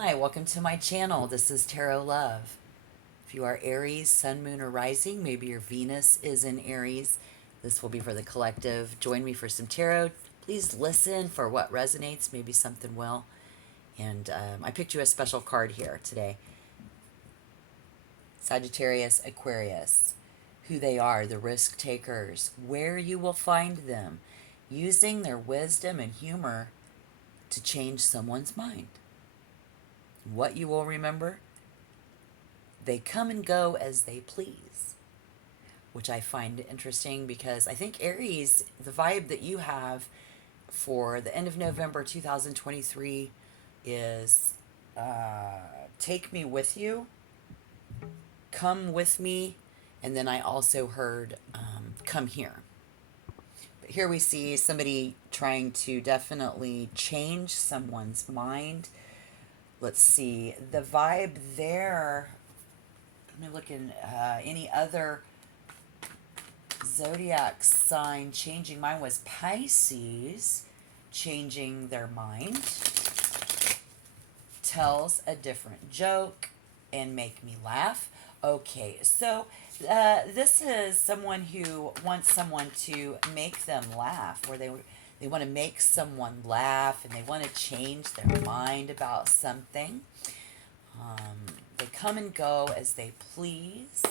Hi, welcome to my channel. This is Tarot Love. If you are Aries, Sun, Moon, or Rising, maybe your Venus is in Aries, this will be for the collective. Join me for some tarot. Please listen for what resonates. Maybe something will. And I picked you a special card here today. Sagittarius, Aquarius. Who they are, the risk takers, where you will find them, using their wisdom and humor to change someone's mind. What you will remember, they come and go as they please, which I find interesting because I think Aries, the vibe that you have for the end of November 2023 is take me with you, come with me, and then I also heard come here. But here we see somebody trying to definitely change someone's mind. Let's see, the vibe there. Let me look in any other zodiac sign changing. Mine was Pisces. Changing their mind tells a different joke and make me laugh. Okay, so this is someone who wants someone to make them laugh, or they want to make someone laugh and they want to change their mind about something. They come and go as they please.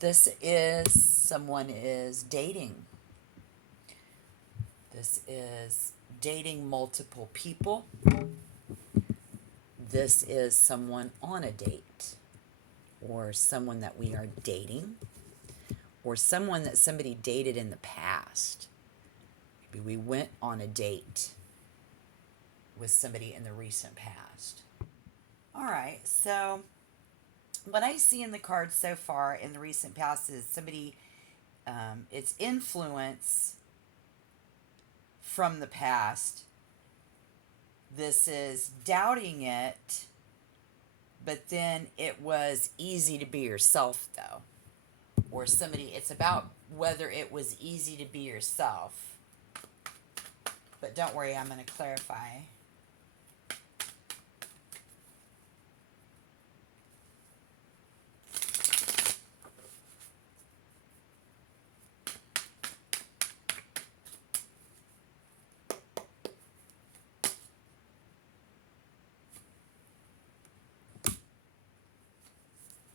This is someone is dating. This is dating multiple people. This is someone on a date, or someone that we are dating, or someone that somebody dated in the past. Maybe we went on a date with somebody in the recent past. All right, so what I see in the cards so far in the recent past is somebody, it's influence from the past. This is doubting it, but then it was easy to be yourself, though. Or somebody, it's about whether it was easy to be yourself. But don't worry, I'm going to clarify.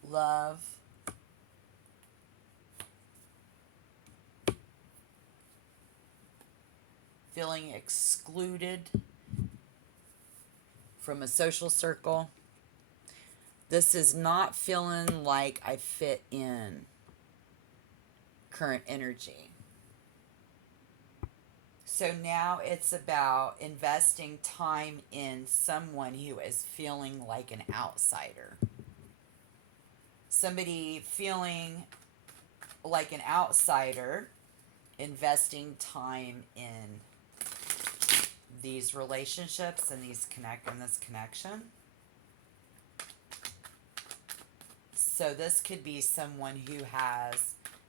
Love. Feeling excluded from a social circle. This is not feeling like I fit in. Current energy. So now it's about investing time in someone who is feeling like an outsider. Somebody feeling like an outsider, investing time in these relationships and this connection. So this could be someone who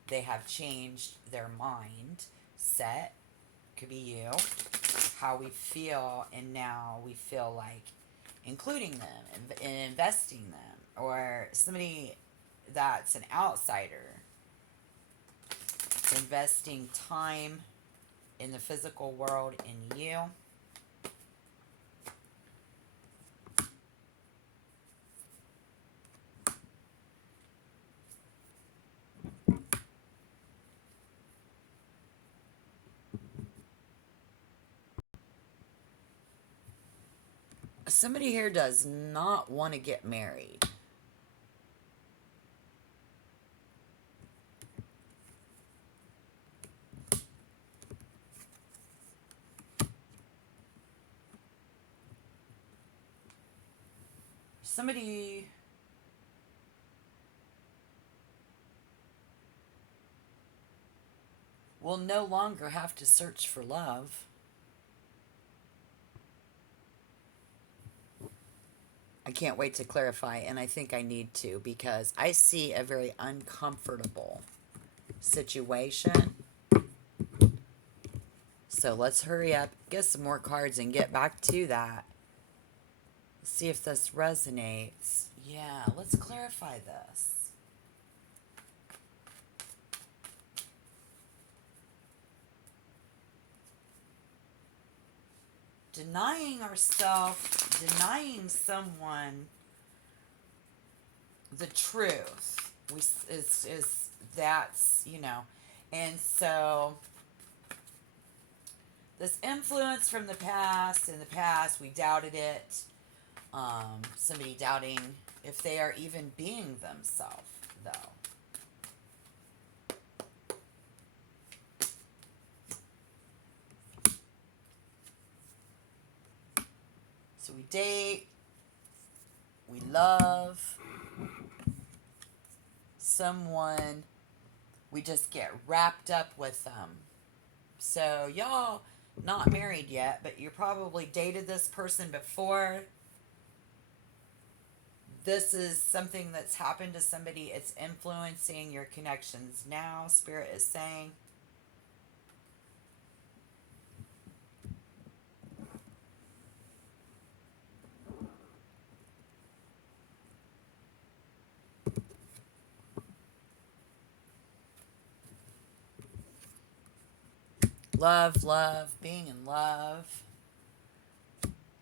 they have changed their mind set. Could be you, how we feel, and now we feel like including them and investing them. Or somebody that's an outsider, investing time in the physical world in you. Somebody here does not want to get married. Somebody will no longer have to search for love. I can't wait to clarify, and I think I need to because I see a very uncomfortable situation. So let's hurry up, get some more cards, and get back to that. See if this resonates. Yeah, let's clarify this. Denying ourselves, denying someone the truth. Is that's, and so this influence from the past. In the past, we doubted it. Somebody doubting if they are even being themselves, though. So we date, we love someone, we just get wrapped up with them. So y'all not married yet, but you probably dated this person before. This is something that's happened to somebody. It's influencing your connections now, Spirit is saying. Love, love, being in love.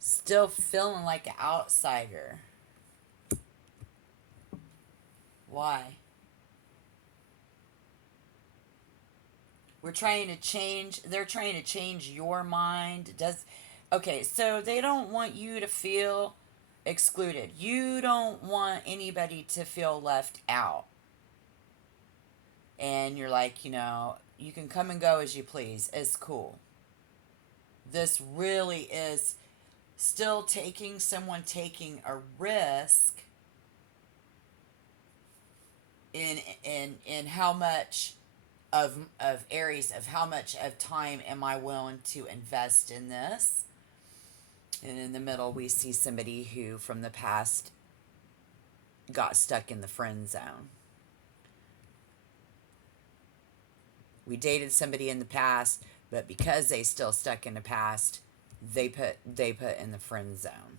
Still feeling like an outsider. Why? We're trying to change, they're trying to change your mind. Okay, so they don't want you to feel excluded. You don't want anybody to feel left out. And you're like, you can come and go as you please. It's cool. This really is still taking a risk in how much of Aries, of how much of time am I willing to invest in this. And in the middle we see somebody who from the past got stuck in the friend zone. We dated somebody in the past, but because they still stuck in the past, they put in the friend zone.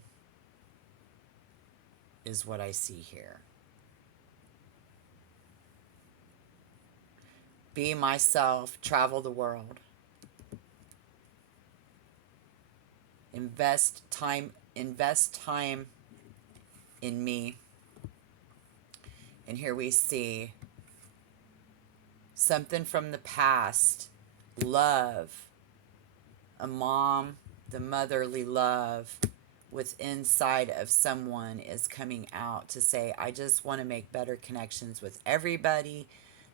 Is what I see here. Be myself, travel the world. Invest time in me. And here we see something from the past. Love. A mom, the motherly love with inside of someone is coming out to say, I just want to make better connections with everybody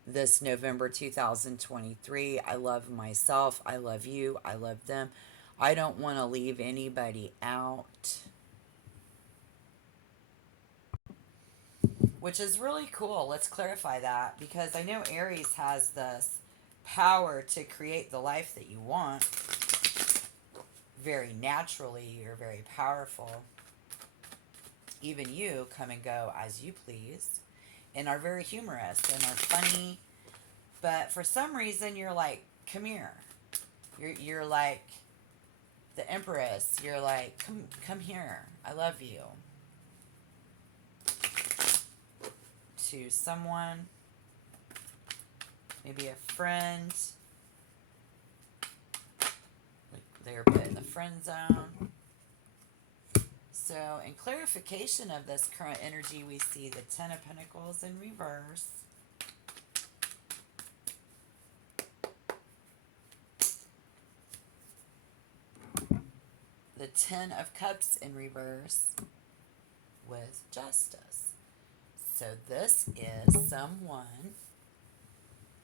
this November 2023. I love myself. I love you. I love them. I don't want to leave anybody out. Which is really cool. Let's clarify that because I know Aries has this power to create the life that you want very naturally. You're very powerful. Even you come and go as you please and are very humorous and are funny. But for some reason, you're like, come here. You're like the Empress. You're like, come here. I love you. To someone, maybe a friend. Like they're put in the friend zone. So, in clarification of this current energy, we see the Ten of Pentacles in reverse. The Ten of Cups in reverse with Justice. So this is someone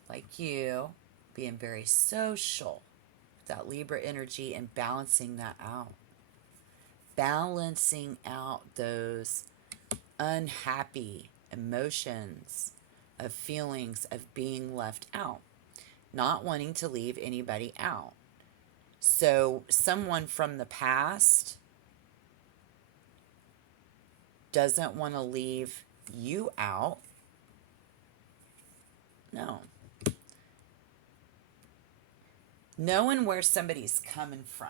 like you being very social, that Libra energy, and balancing that out. Balancing out those unhappy emotions of feelings of being left out, not wanting to leave anybody out. So someone from the past doesn't want to leave you out. No. Knowing where somebody's coming from.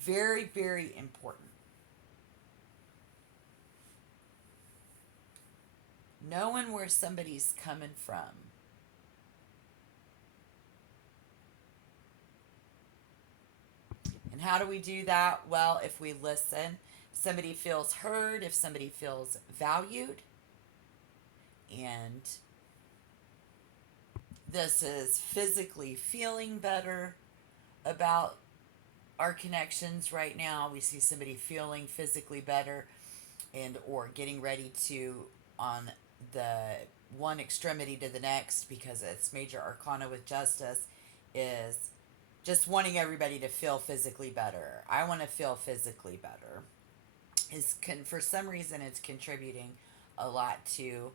Very, very important. Knowing where somebody's coming from. And how do we do that? Well, if we listen, somebody feels heard, if somebody feels valued, and this is physically feeling better about our connections right now. We see somebody feeling physically better and or getting ready to on the one extremity to the next, because it's major arcana with justice, is just wanting everybody to feel physically better. I want to feel physically better. For some reason it's contributing a lot to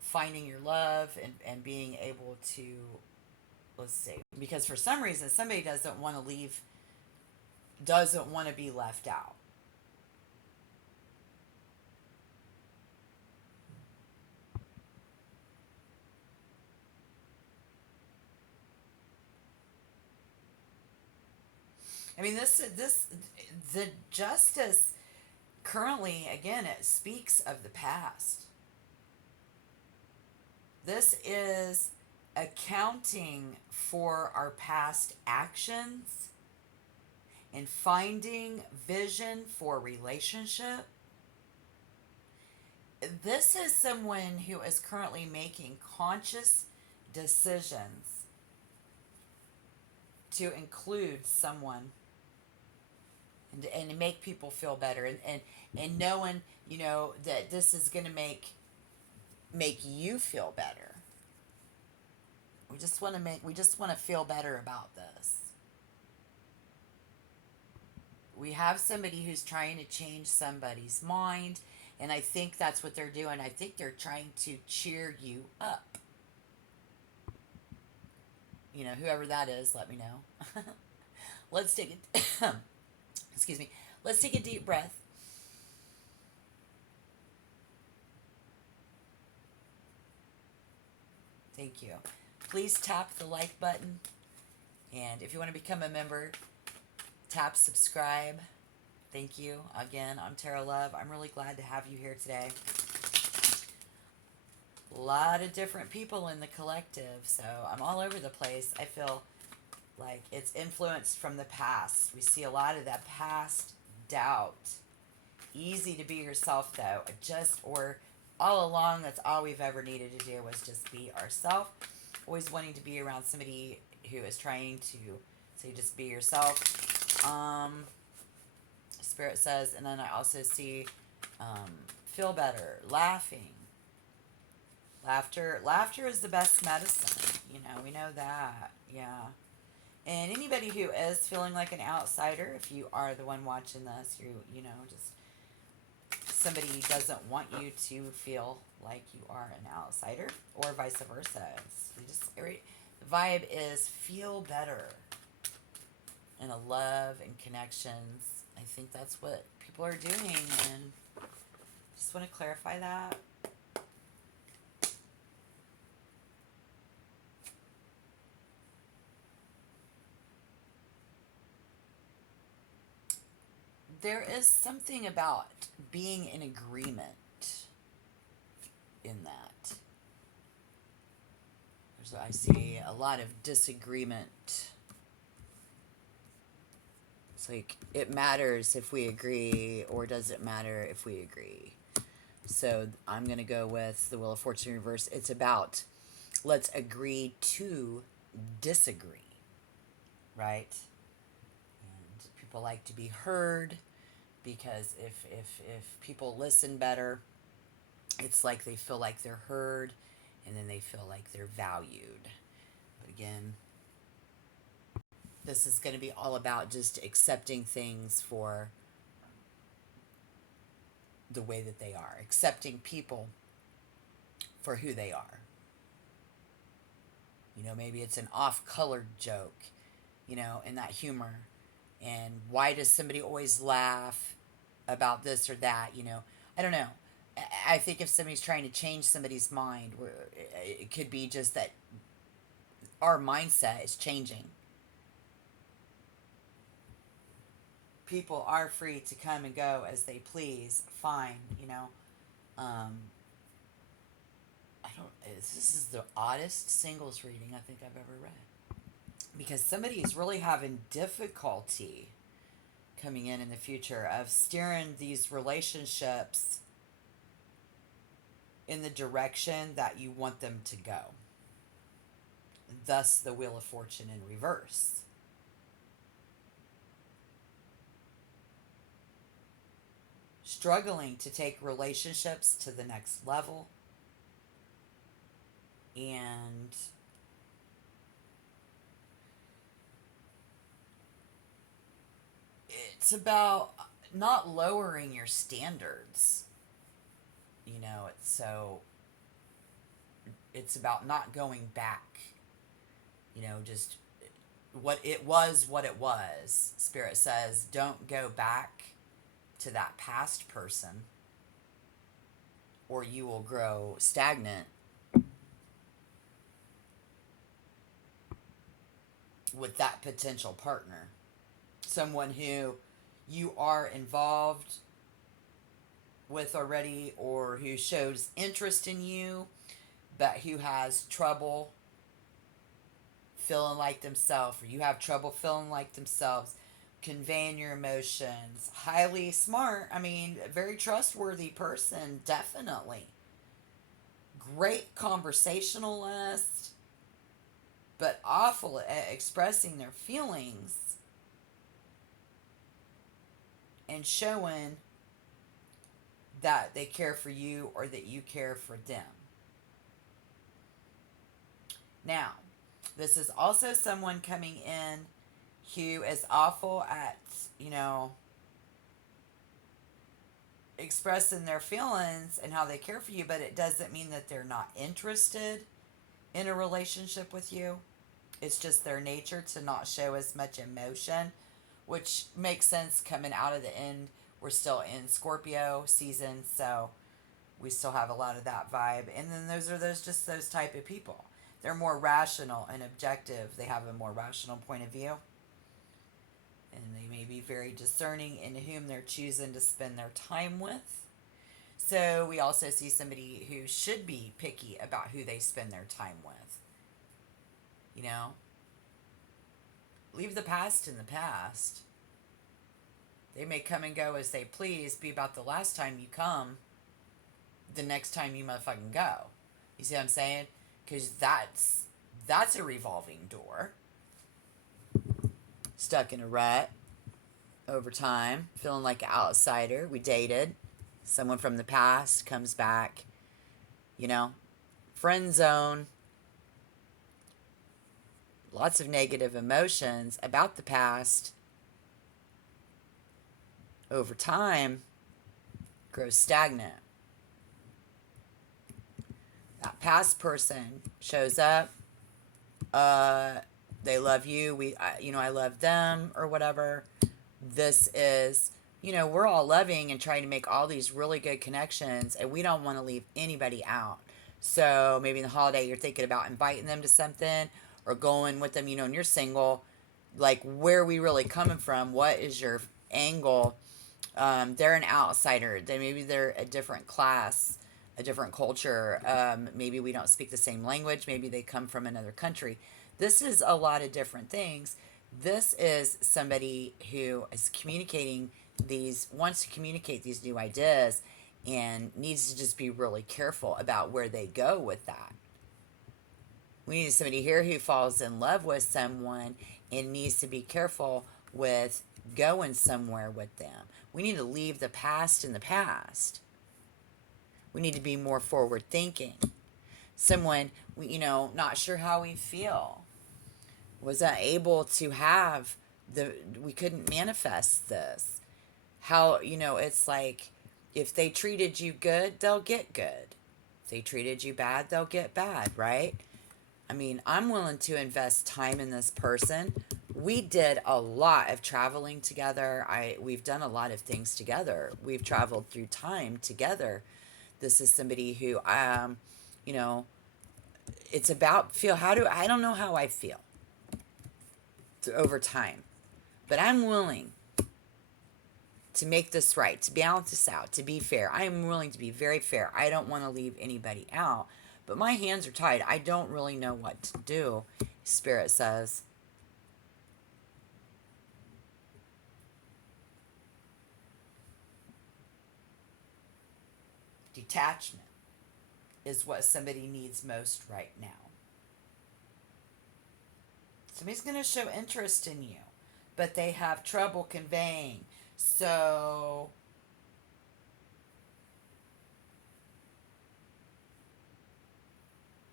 finding your love and being able to, let's see, because for some reason somebody doesn't want to leave, doesn't want to be left out. I mean, the justice currently, again, it speaks of the past. This is accounting for our past actions and finding vision for relationship. This is someone who is currently making conscious decisions to include someone and make people feel better, and knowing, you know, that this is going to make you feel better. We just want to feel better about this. We have somebody who's trying to change somebody's mind, and I think that's what they're doing. I think they're trying to cheer you up. You know, whoever that is, let me know. Let's take it. Excuse me. Let's take a deep breath. Thank you. Please tap the like button. And if you want to become a member, tap subscribe. Thank you. Again, I'm Tara Love. I'm really glad to have you here today. A lot of different people in the collective, so I'm all over the place. I feel like it's influenced from the past. We see a lot of that past doubt. Easy to be yourself, though. Or all along, that's all we've ever needed to do was just be ourselves. Always wanting to be around somebody who is trying to say just be yourself. Spirit says, and then I also see feel better, laughing. Laughter is the best medicine. You know, we know that. Yeah. And anybody who is feeling like an outsider, if you are the one watching this, you know, just somebody doesn't want you to feel like you are an outsider, or vice versa. The vibe is feel better, and a love and connections. I think that's what people are doing, and just want to clarify that. There is something about being in agreement in that. I see a lot of disagreement. It's like it matters if we agree, or does it matter if we agree? So I'm going to go with the Wheel of Fortune reverse. It's about let's agree to disagree, right? And people like to be heard, because if people listen better, it's like they feel like they're heard, and then they feel like they're valued. But again, this is going to be all about just accepting things for the way that they are, accepting people for who they are. You know, maybe it's an off-colored joke, you know, in that humor. And why does somebody always laugh? about this or that, I don't know. I think if somebody's trying to change somebody's mind, it could be just that our mindset is changing. People are free to come and go as they please. Fine. Um, I don't. This is the oddest singles reading I think I've ever read, because somebody is really having difficulty coming in the future of steering these relationships in the direction that you want them to go. Thus, the Wheel of Fortune in reverse. Struggling to take relationships to the next level. And it's about not lowering your standards. It's about not going back. Just what it was. Spirit says, don't go back to that past person, or you will grow stagnant with that potential partner. Someone who you are involved with already, or who shows interest in you, but who has trouble feeling like themselves, or you have trouble feeling like themselves, conveying your emotions. Highly smart. I mean, very trustworthy person, definitely. Great conversationalist, but awful at expressing their feelings and showing that they care for you or that you care for them. Now, this is also someone coming in who is awful at, expressing their feelings and how they care for you, but it doesn't mean that they're not interested in a relationship with you. It's just their nature to not show as much emotion, which makes sense coming out of the end. We're still in Scorpio season, so we still have a lot of that vibe. And then those type of people. They're more rational and objective. They have a more rational point of view. And they may be very discerning in whom they're choosing to spend their time with. So we also see somebody who should be picky about who they spend their time with. You know? Leave the past in the past. They may come and go as they please, be about the last time you come, the next time you motherfucking go. You see what I'm saying? Because that's a revolving door. Stuck in a rut over time, feeling like an outsider. We dated. Someone from the past comes back. Friend zone. Lots of negative emotions about the past. Over time, grows stagnant. That past person shows up. They love you. I love them, or whatever. This is, we're all loving and trying to make all these really good connections, and we don't want to leave anybody out. So maybe in the holiday, you're thinking about inviting them to something or going with them, and you're single. Like, where are we really coming from? What is your angle? They're an outsider. Maybe they're a different class, a different culture. Maybe we don't speak the same language. Maybe they come from another country. This is a lot of different things. This is somebody who is wants to communicate these new ideas, and needs to just be really careful about where they go with that. We need somebody here who falls in love with someone and needs to be careful with going somewhere with them. We need to leave the past in the past. We need to be more forward thinking. Someone, not sure how we feel, wasn't able to have we couldn't manifest this. How, it's like, if they treated you good, they'll get good. If they treated you bad, they'll get bad, right? I mean, I'm willing to invest time in this person, We did a lot of traveling together. We've done a lot of things together. We've traveled through time together. This is somebody who you know, it's about feel how do I don't know how I feel over time. But I'm willing to make this right, to balance this out, to be fair. I am willing to be very fair. I don't want to leave anybody out, but my hands are tied. I don't really know what to do. Spirit says, detachment is what somebody needs most right now. Somebody's going to show interest in you, but they have trouble conveying. So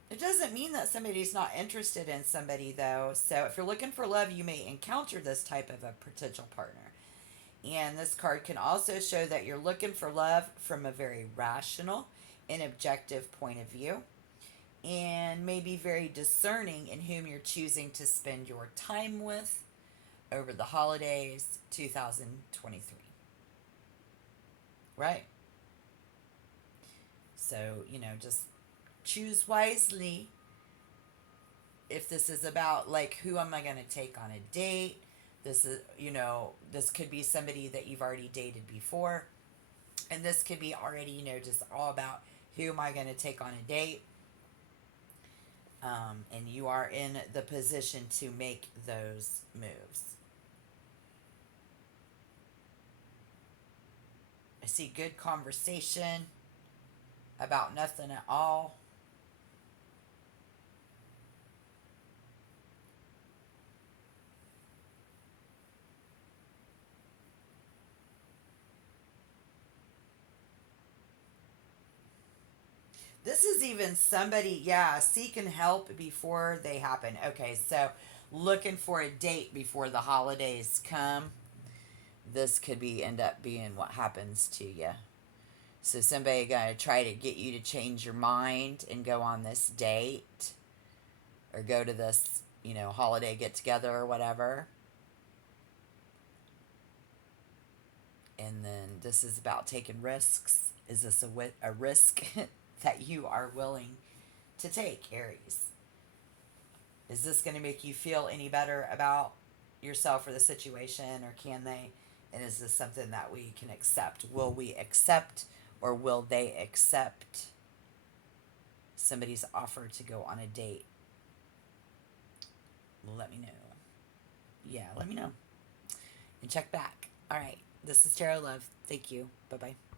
it doesn't mean that somebody's not interested in somebody, though. So if you're looking for love, you may encounter this type of a potential partner. And this card can also show that you're looking for love from a very rational and objective point of view, and maybe very discerning in whom you're choosing to spend your time with over the holidays 2023. Right? So, just choose wisely. If this is about, like, who am I going to take on a date? This is, this could be somebody that you've already dated before. And this could be already, just all about who am I going to take on a date. And you are in the position to make those moves. I see good conversation about nothing at all. This is even somebody, yeah, seeking help before they happen. Okay, so looking for a date before the holidays come. This could be end up being what happens to you. So somebody gonna try to get you to change your mind and go on this date or go to this, holiday get together or whatever. And then this is about taking risks. Is this a risk that you are willing to take, Aries? Is this going to make you feel any better about yourself or the situation, or can they? And is this something that we can accept? Will we accept, or will they accept somebody's offer to go on a date? Let me know. Yeah, let me know. And check back. All right. This is Tarot Love. Thank you. Bye bye.